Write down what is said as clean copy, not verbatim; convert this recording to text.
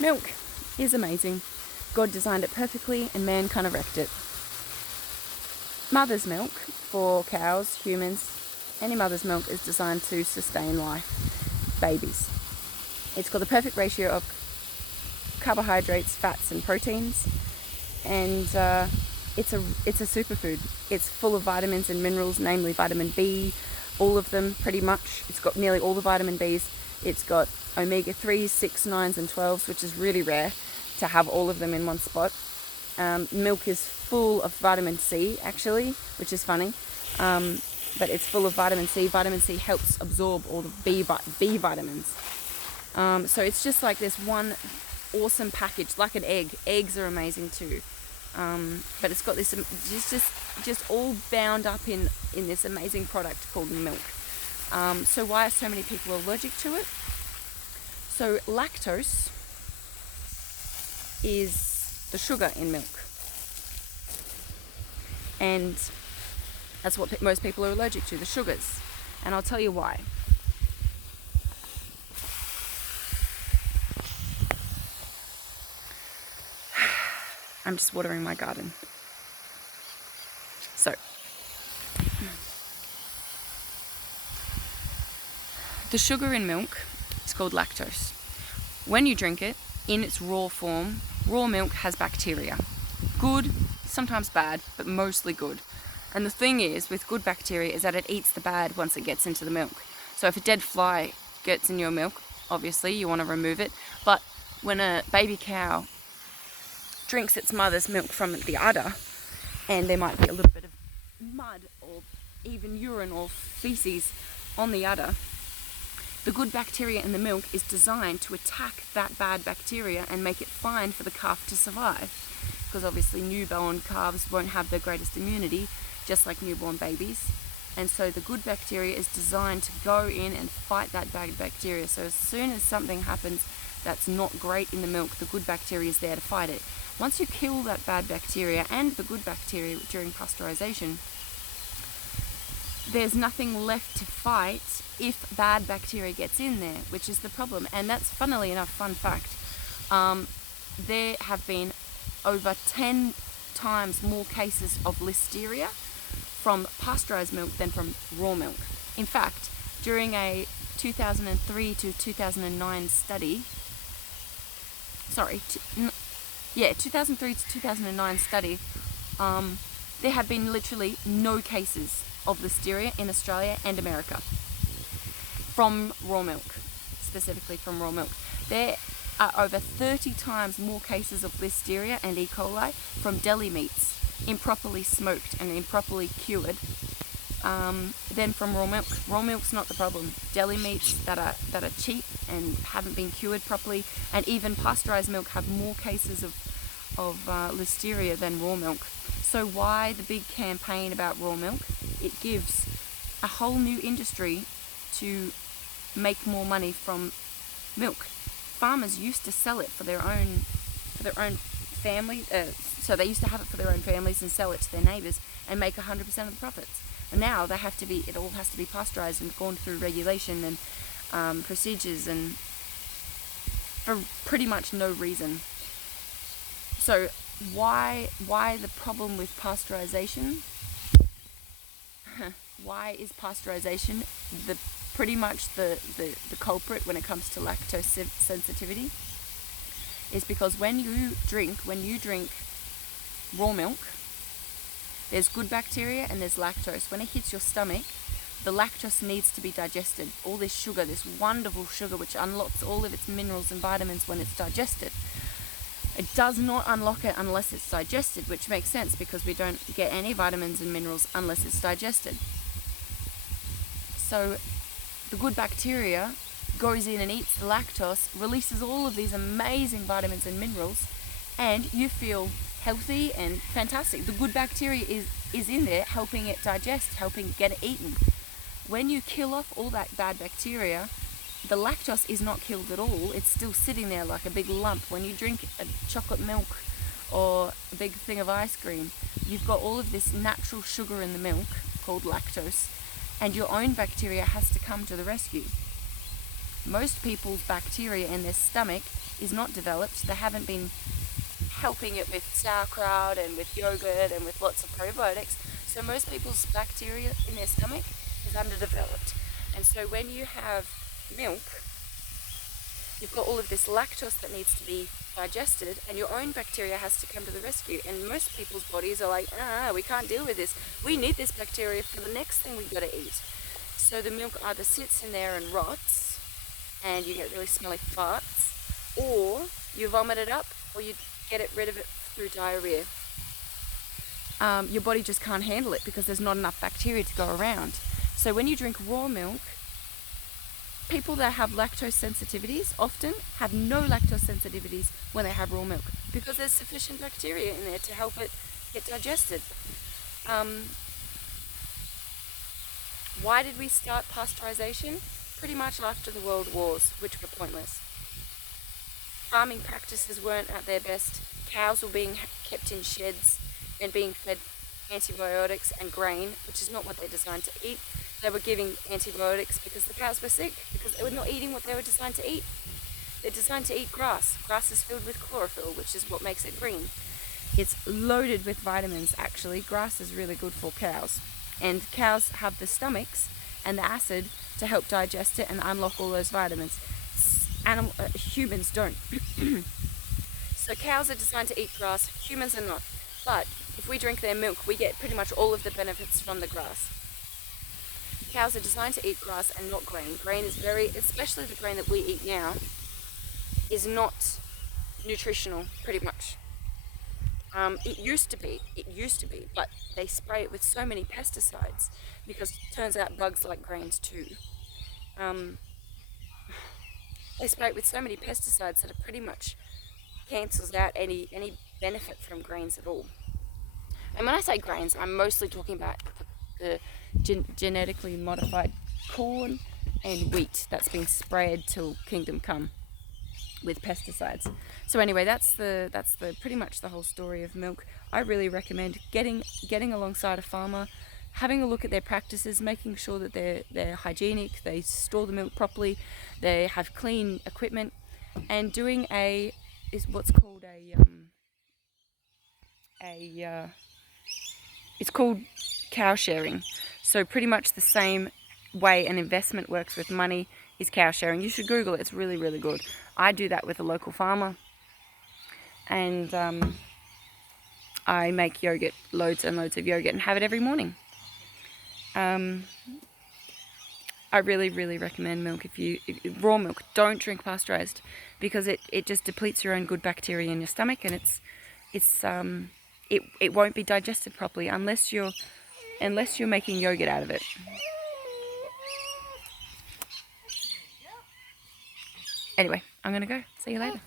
Milk is amazing. God designed it perfectly and man kind of wrecked it. Mother's milk for cows, humans, any mother's milk is designed to sustain life, babies. It's got the perfect ratio of carbohydrates, fats and proteins, and it's a superfood. It's full of vitamins and minerals, namely vitamin B, all of them pretty much. It's got nearly all the vitamin Bs. It's got omega-3s, 6, 9s and 12s, which is really rare to have all of them in one spot. Milk is full of vitamin C, actually, which is funny. But it's full of vitamin C. Vitamin C helps absorb all the B vitamins. So it's just like this one awesome package, like an egg. Eggs are amazing too. But it's got this just all bound up in this amazing product called milk. So why are so many people allergic to it? So lactose is the sugar in milk, and that's what most people are allergic to, the sugars. And I'll tell you why. I'm just watering my garden. So, the sugar in milk is called lactose. When you drink it in its raw form, raw milk has bacteria. Good, sometimes bad, but mostly good. And the thing is, with good bacteria, is that it eats the bad once it gets into the milk. So if a dead fly gets in your milk, obviously you want to remove it. But when a baby cow drinks its mother's milk from the udder, and there might be a little bit of mud or even urine or feces on the udder, the good bacteria in the milk is designed to attack that bad bacteria and make it fine for the calf to survive. Because obviously newborn calves won't have the greatest immunity, just like newborn babies. And so the good bacteria is designed to go in and fight that bad bacteria. So as soon as something happens that's not great in the milk, the good bacteria is there to fight it. Once you kill that bad bacteria and the good bacteria during pasteurization, there's nothing left to fight if bad bacteria gets in there, which is the problem. And that's, funnily enough, fun fact, there have been over 10 times more cases of listeria from pasteurized milk than from raw milk. In fact, during a 2003 to 2009 study, 2003 to 2009 study, there have been literally no cases of listeria in Australia and America from raw milk, specifically from raw milk. There are over 30 times more cases of listeria and E. coli from deli meats, improperly smoked and improperly cured, than from raw milk. Raw milk's not the problem. Deli meats that are cheap and haven't been cured properly, and even pasteurized milk, have more cases of listeria than raw milk. So why the big campaign about raw milk? It gives a whole new industry to make more money from milk. Farmers used to sell it for their own family, so they used to have it for their own families and sell it to their neighbours and make 100% of the profits. And now it all has to be pasteurized and gone through regulation and procedures, and for pretty much no reason. So why the problem with pasteurization? Why is pasteurization pretty much the culprit when it comes to lactose sensitivity? Is because when you drink raw milk, there's good bacteria and there's lactose. When it hits your stomach, the lactose needs to be digested. All this sugar, this wonderful sugar which unlocks all of its minerals and vitamins when it's digested. It does not unlock it unless it's digested, which makes sense because we don't get any vitamins and minerals unless it's digested. So the good bacteria goes in and eats the lactose, releases all of these amazing vitamins and minerals, and you feel healthy and fantastic. The good bacteria is in there helping it digest, helping get it eaten. When you kill off all that bad bacteria, the lactose is not killed at all. It's still sitting there like a big lump. When you drink a chocolate milk or a big thing of ice cream, you've got all of this natural sugar in the milk called lactose, and your own bacteria has to come to the rescue. Most people's bacteria in their stomach is not developed. They haven't been helping it with sauerkraut and with yogurt and with lots of probiotics. So most people's bacteria in their stomach is underdeveloped. And so when you have milk, you've got all of this lactose that needs to be digested, and your own bacteria has to come to the rescue. And most people's bodies are like, we can't deal with this. We need this bacteria for the next thing we've got to eat. So the milk either sits in there and rots, and you get really smelly farts, or you vomit it up, or you get rid of it through diarrhea. Your body just can't handle it because there's not enough bacteria to go around. So when you drink raw milk, people that have lactose sensitivities often have no lactose sensitivities when they have raw milk because there's sufficient bacteria in there to help it get digested. Why did we start pasteurization? Pretty much after the world wars, which were pointless. Farming practices weren't at their best. Cows were being kept in sheds and being fed antibiotics and grain, which is not what they're designed to eat. They were giving antibiotics because the cows were sick, because they were not eating what they were designed to eat. They're designed to eat grass. Grass is filled with chlorophyll, which is what makes it green. It's loaded with vitamins, actually. Grass is really good for cows. And cows have the stomachs and the acid to help digest it and unlock all those vitamins. Humans don't. So cows are designed to eat grass, humans are not. But if we drink their milk, we get pretty much all of the benefits from the grass. Cows are designed to eat grass and not grain. Grain is especially the grain that we eat now, is not nutritional, pretty much. It used to be, but they spray it with so many pesticides because it turns out bugs like grains too. They spray it with so many pesticides that it pretty much cancels out any benefit from grains at all. And when I say grains, I'm mostly talking about the genetically modified corn and wheat that's been sprayed till kingdom come with pesticides. So anyway, that's the pretty much the whole story of milk. I really recommend getting alongside a farmer, having a look at their practices, making sure that they're hygienic, they store the milk properly, they have clean equipment, and doing it's called cow sharing. So pretty much the same way an investment works with money is cow sharing. You should Google it. It's really, really good. I do that with a local farmer, and I make yogurt, loads and loads of yogurt, and have it every morning. I really, really recommend milk. Raw milk, don't drink pasteurized, because it just depletes your own good bacteria in your stomach, and it won't be digested properly unless you're making yogurt out of it. Anyway, I'm gonna go. See you later.